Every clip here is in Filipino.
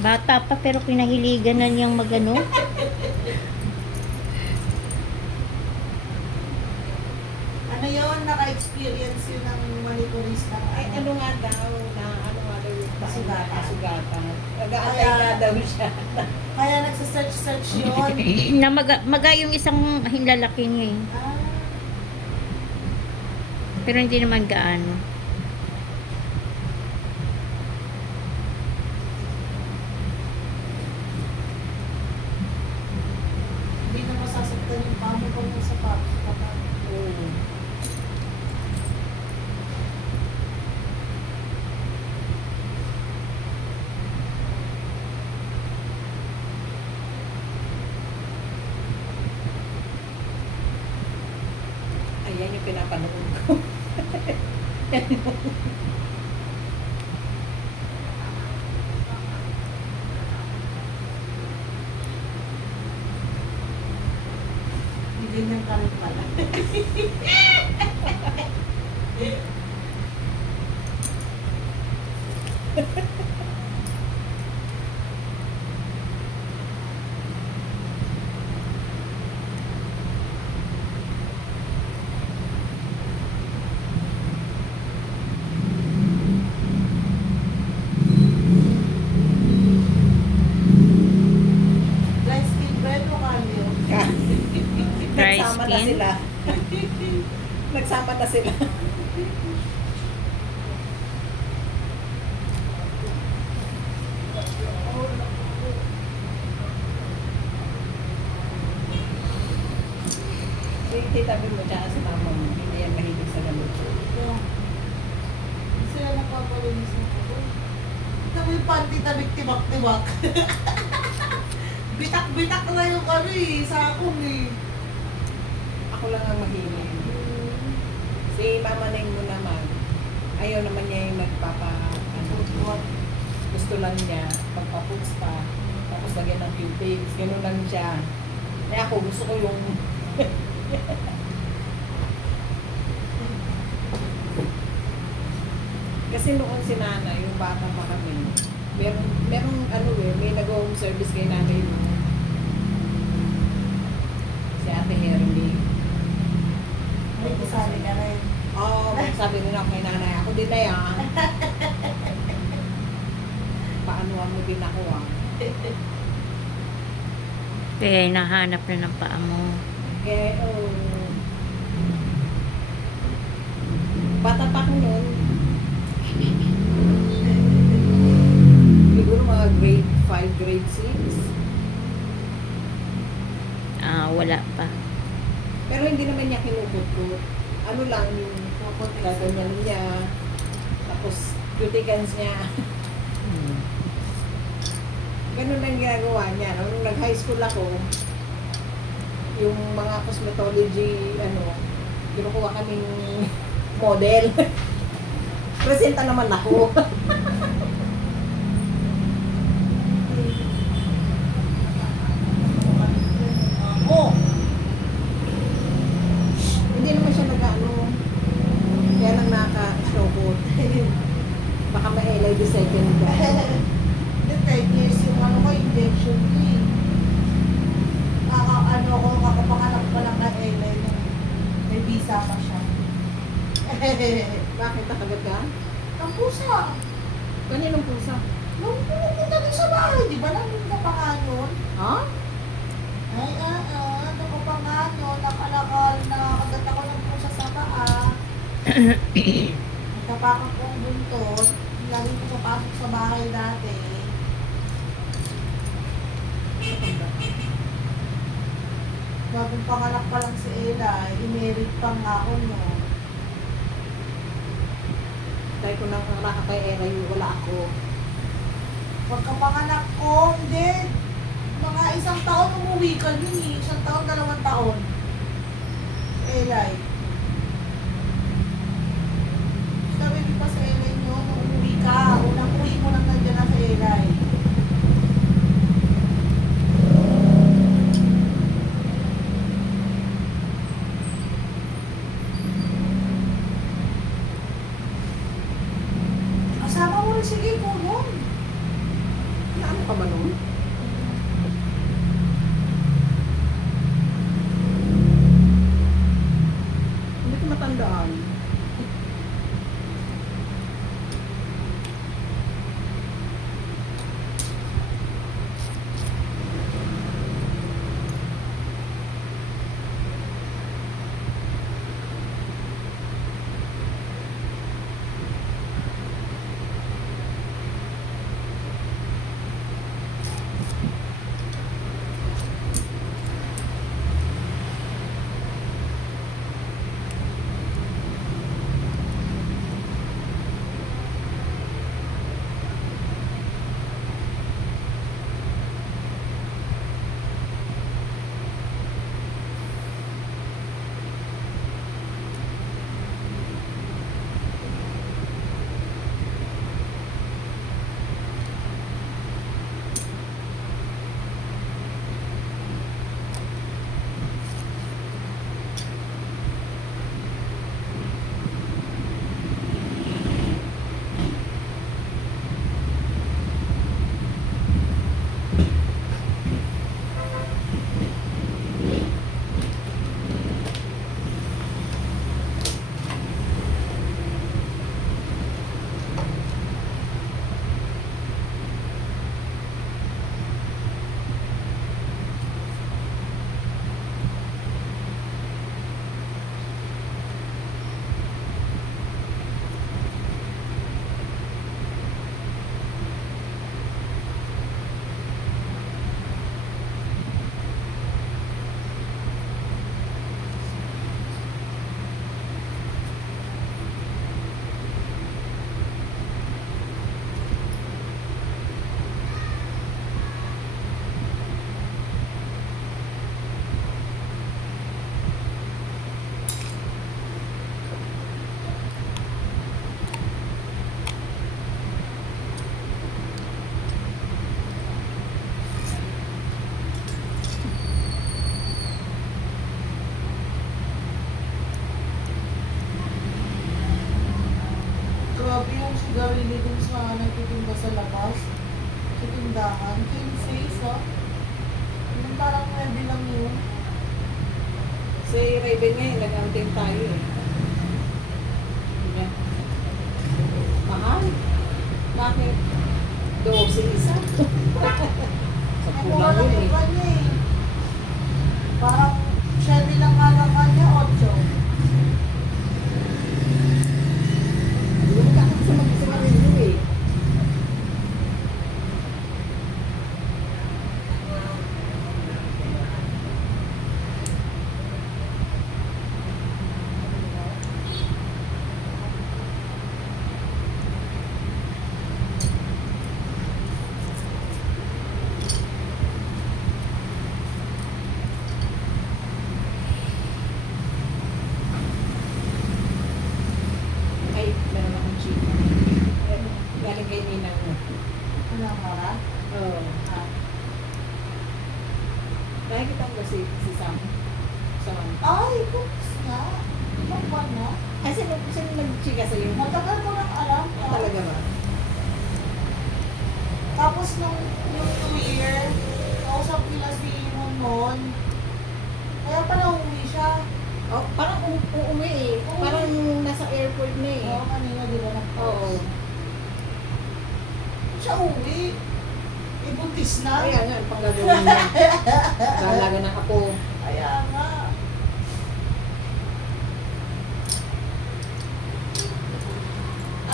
Bata pa pero kinahiligan na niyang magano. Ano yun? Naka-experience yun ng manicurista. Ay, ano nga daw, na ano nga daw yung Kasugatan. kasugatan. Nag-aantay Kaya- nga daw siya. Kaya nagsasearch-search yun. Na maga yung isang hinlalaki niya eh. Ah, Pero hindi naman gaano. hindi na masasaktan yung pamo ko ng sapat. Oo. Ayan yung pinapanood ko. Hindi ganyan ka rin pala. Dry skin bread o kalyo? Dry Nagsama na skin? sila. Nagsama na sila. Titabi mo tsaka sa mama mo, hindi yan mahilig sa ganito. Hindi sila napapalinis ng ako. Ito yung panty tabik-tibak-tibak. Bitak-bitak na yung ano eh, sakong eh. Ako lang ang mahilig. Si Mama Neng mo naman, ayaw naman niya yung gusto lang niya, pagpaputs pa, tapos lagyan ng cutics, gano'n lang siya. Kaya ako, gusto ko yung kasi noon si Nana, yung bata pa kami, merong ano eh, may nag-home service kay nanay mo. Si Ate Herly. May kasali ka rin. Oo, sabi nila kay nanay, ako din na yan. Paano mo din ako ah. Kaya hinahanap na ng paa mo. Kaya, bata pa ko noon. Siguro mga grade 5, grade 6. Wala pa. Pero hindi naman niya kinukot-kot. Ano lang yung gaganyan niya. Tapos cuticles niya. Ganun lang ginagawa niya. Nung nag-high school ako, yung mga cosmetology, kinukuha kaming model. Presenta naman ako. Oh! Hindi naman siya nag-ano. Kaya lang naka-showboat. Baka ma-LA the second ka. Hindi, 10 years yung ano ko, injection ko eh. Kakapanganak pa lang na LA nung may visa pa siya. Bakit nakagad ka? Ang pusa. Kaninong pusa? Nung pumupunta din sa bahay, di ba? Nang kapanganon. Ha? Ay, nung kapanganon, nakakagat ako ng pusa sa paa. Nagkapakan ko ang buntot. Lagi ko papasok sa bahay dati. Bagong panganak pa lang si Ella, imerit pa nga ako no. Dahil ko nang karaka kay Era yung wala ako. Pagkapanganak ko, hindi. Mga isang taon umuwi ka nun eh. Isang taon, 2 taon. Elay. Sabi di pa sa Elay nyo, nung umuwi ka, unang uwi mo lang nandiyan na sa Elay. Kasama mo rin si Kiko nun. Ano ka ba nun? Hindi ko matandaan. Grabe yung sigarilyo dun sa nagtitinda sa labas. Sa tindahan. Clean face, oh. Yung parang ready lang yun. Si Raven ngayon, nag-outing tayo eh. Diba? Mahal. Bakit? 12 isa. Sa Ay, mura pulang lang yun yung eh. kanya eh. Parang siya lang nga lang kanya, 8. Hindi mo kakak sa mag-isa rin yun eh. Ay, meron akong chika. Galing kay Ninang mo. Ano nga? Oo. Ah. Nakikita mo ba si Sam? Sam. Ay, oops nga. Ilang buwan na? Ay, sino nag-chika sa'yo? Matagal ko lang alam. Talaga ba? Tapos nung New Year, kausap nila si Monmon. Kaya pala umuwi siya. Oh, parang uuwi eh. Parang nasa airport na eh. Oo, kanina di ba Oo. Siya uwi. Eh, buntis na. Kaya nga, pang gagawin niya. Lalaga ng apo. Kaya nga.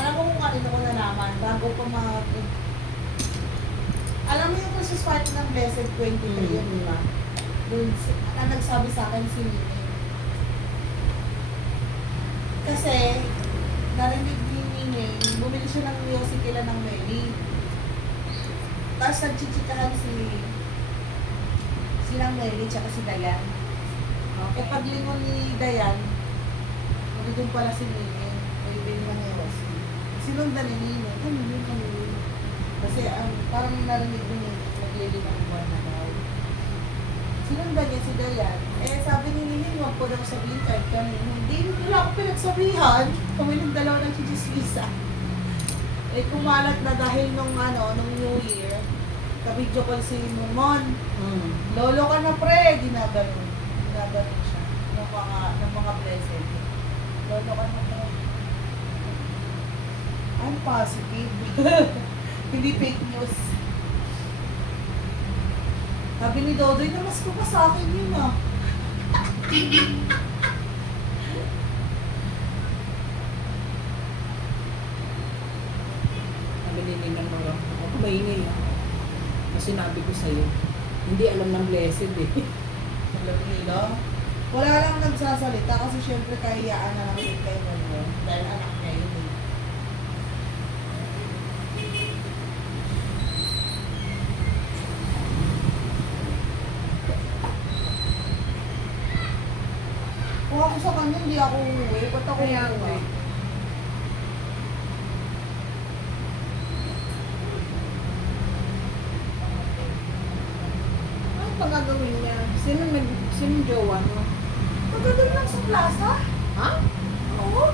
Alam mo kung kanino ko nalaman bago pa alam mo yung Christmas party ng Blessed 23 yun, di ba? Doon, nagsabi sa akin si Nini. Kasi, narinig ni Nini, bumili siya ng music kila ng Mary. Tapos nagchichikahan si Nang Mary tsaka si Dayan. Okay. Eh, paglingon ni Dayan, doon pala si Nini, may bilang ni Rosie. Sinundan ni Nini, ano. Kasi parang narinig ni Nini, naglilimang buwan na daw. Sinundan niya si Dayan. Eh, sabi ni Nini, huwag ko daw sabihin kahit kanino. Hindi, wala akong pinagsabihan. Kami ng dalawa ng chichismisa. Eh, kumalat na dahil nung New Year, Ka-video call si Momon. Mm. Lolo ka na pre, ginaganon. Ginaganon siya. Ng mga blessed. Lolo ka na pre. I'm positive. Hindi fake news. Sabi ni Dodoy, namas ko pa sa akin yun ah. Sabi ni Ninang Nora, ako maingay ah. Kasi sinabi ko sa'yo, hindi alam ng blessed eh. Alam nila. Wala lang nagsasalita kasi syempre kahiyaan na lang din kay Momon. Dahil anak niya yun eh. Kung ako sa kanya, hindi ako uuwi. Ba't ako Kaya nga. uuwi? Ano pa gagawin niya? Sino jowa mo? Magandang lang sa plaza? Ha? Oo.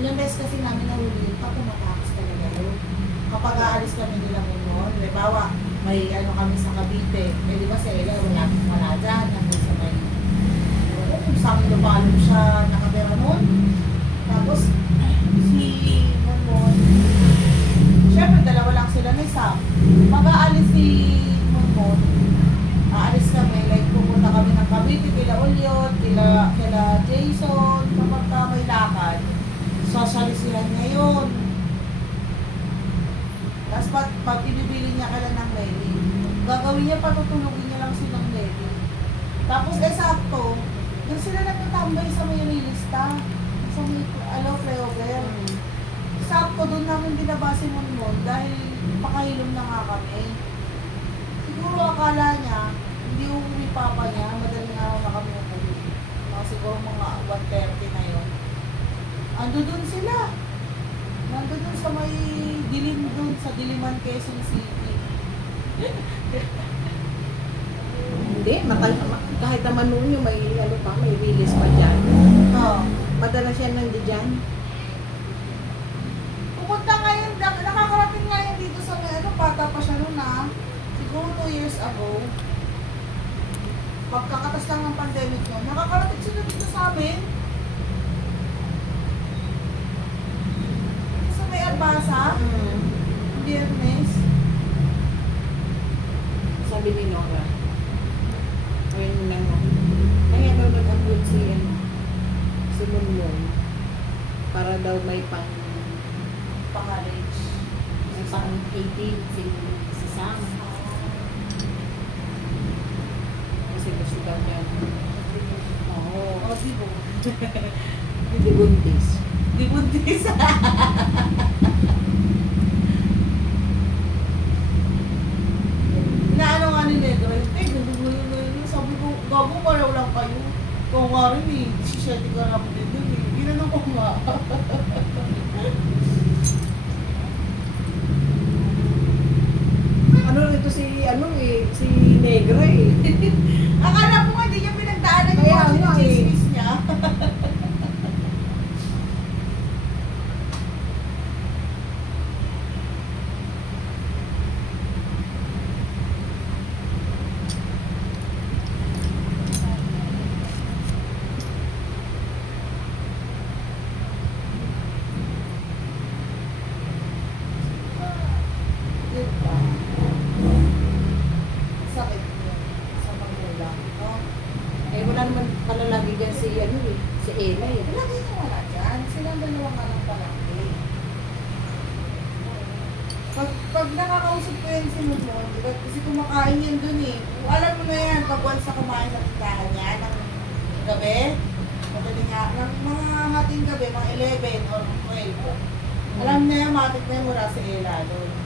Ilang beses kasi namin nahuli yun, pag tumatakas talaga yun. Kapag aalis kami nila Momon, halimbawa, may ano kami sa Cavite, eh di ba sa Ella, wala dyan, nandun sa may, oo, kung saan lumalong siya nakabera nun. Tapos, si Momon, syempre dalawa lang sila na isa. Pag aalis si Momon, aalis kami, like pupunta kami ng Cavite, kila Ulyot, kila Jason, kapag ka may lakad, sosyalisihan niya yun. Tapos pag ibibili niya ka lang ng Meli, gagawin niya, patutulogin niya lang silang Meli. Tapos sakto, doon sila nagtatambay sa may realista, sa may flyover. Sakto doon namin binaba si Monmon dahil pakahilom na nga kami. Siguro akala niya, hindi uuwi papa niya, madaling araw na kami uuwi. Siguro mga 1:30 na yun. Ando doon sila. Nando doon sa may dilim doon, sa Diliman, Quezon City. Hindi, kahit naman noon yung may ano pa, may release pa dyan. Oo. Madalas yan nandiyan. Pupunta ngayon, nakakarating ngayon dito sa may ano, bata pa siya noon ah. Siguro 2 years ago. Pagkakatas lang ng pandemic noon, nakakarating sila dito sa amin. Sa may Albasa, Biyernes. Sabi ni Nora. Ayun lang mo. Kaya daw nag-upload si Munmon para daw may Pa-college. Pang 18, si Sam. kasi gusto daw niya. Oo. O, di ba? Hindi buntis. Di buntis. Inaano nga ni Negro, sabi ko, gago paraw lang kayo. Kung nga rin eh, 17 ka na po din dun eh. Ginanong ko nga. Ano ito si Negra eh. Akala ko nga, di niya pinagdaanan yung Kaya mga nga eh. chismis niya. Diba? Sakit yun sa magulang, no? Eh wala naman pala lagi dyan si si Ella eh. Lagi niya wala dyan. Silang dalawang anak palaki. Pag nakakausap ko yan si Momon, diba? Kasi kumakain yan dun eh. Alam mo na yan, pag once na kumain sa tindahan niya ng gabi, madaling nga, ng mga hating gabi, mga 11 or 12. Alam niya yan, matik na yan, wala sa Ella doon.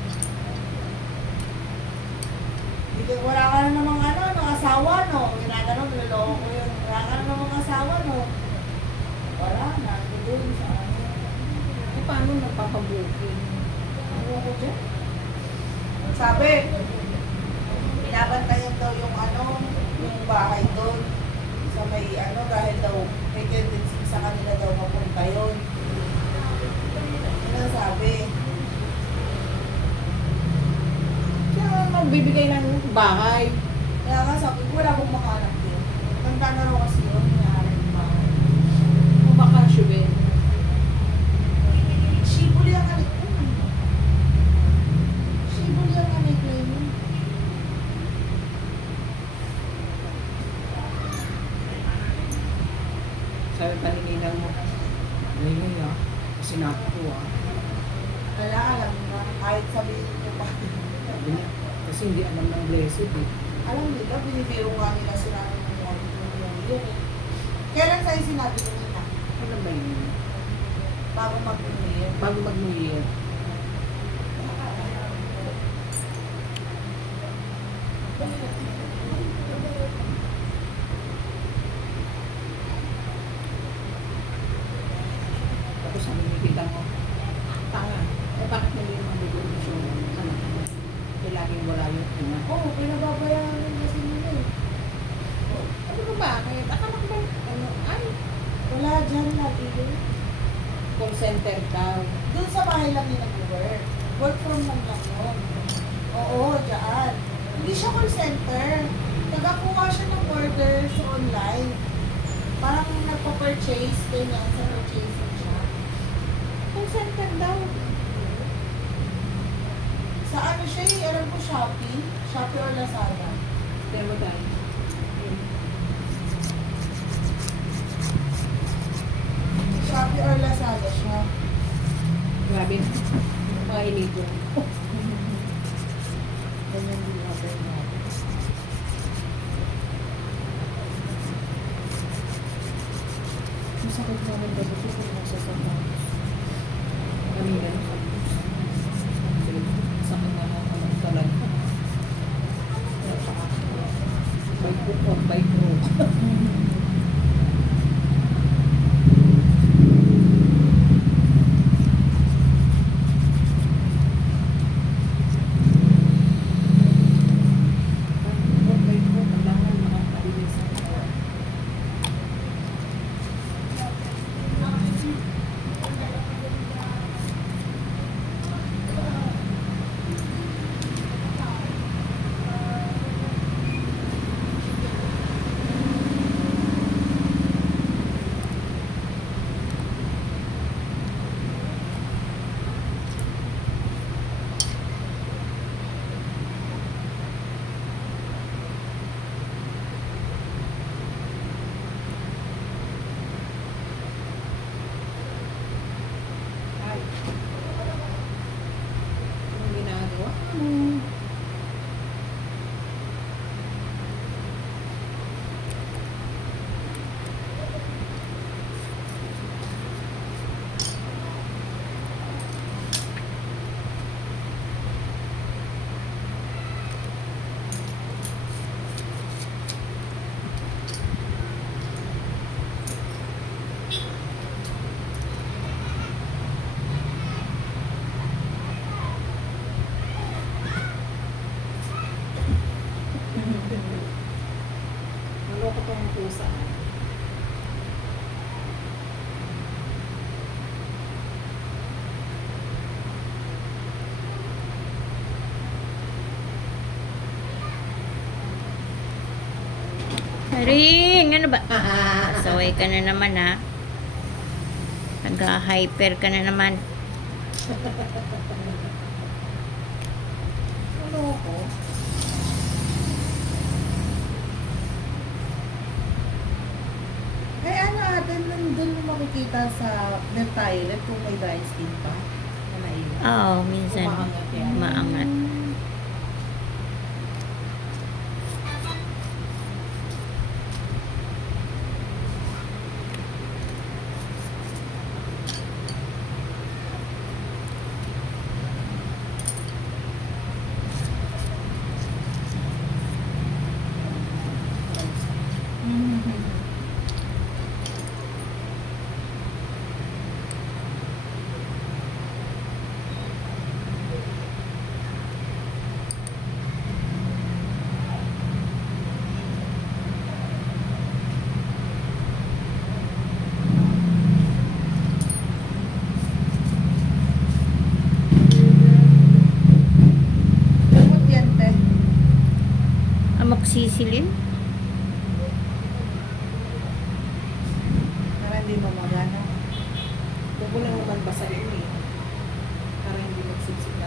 Wala ka na namang asawa, no? Ginaganon, niloloko ko yun. Wala ka na namang asawa, no? Wala na, doon sa ano. Eh paano nagpapabukin? Ano ko dyan? Sabi, binabantayan daw yung yung bahay doon. Sa may dahil daw may tendency sa kanila daw mapunta yun. Ano sabi? bahay. Kaya nga sabi ko, wala akong makahanap din. Tanda na raw kasi yun, nangyari yung bahay. Kung baka syubin. Shibuli ang anik ko. Shibuli ang anik ko yun. Sabi pa ni Ninang mo, Ninay ah, sinabi ko ah. Wala, alam na. Kahit sabihin ko pa. Sabi niya, kasi hindi alam ng blessed eh. Alam nila, binibiro nga nila sila ng mga yun eh. Kailan sa'yo sinabi ko nila? Ano ba yun? Bago mag-uwi. Bago mag-New Year. Tapos sabi ni Tita mo, tanga, bakit hindi yung mga bigong ano? Eh, laging wala yung una. Oo, pinababayaran rin kasi nila eh. Ano ba bakit? Akala ko ba, ano, ay, Wala dyan lagi yun. call center daw. Doon sa bahay lang yung nag-work. Work from home lang yun. Oo, dyan. Hindi siya call center. Nagakuha siya ng order sa online. Parang nagpa-purchase, ganyan, sa purchasing siya. Call center daw. Sa ano siya eh, alam ko Shopee? Shopee or Lazada? Demo tayo. Shopee or Lazada siya. Grabe. Mga inigo. Ganyan din order natin. Masakit naman ba dito kung nasa sapatos? Kanina sa bus. Sakit na naman talaga. Bike hook or bike road. Ay. Anong ginagawa mo? Maloko tong pusa. Ring, ano ba? Saway ka na naman ha. Nag-hyper ka na naman. Maloko. Eh ano atin, nandun mo makikita sa Vertailet kung may dry skin pa. Na naiwan. Oo, minsan. Umaangat yan. Maangat. magsisilin. Para hindi mamagana. Huwag mo lang naman basagin eh. Para hindi magsipsip.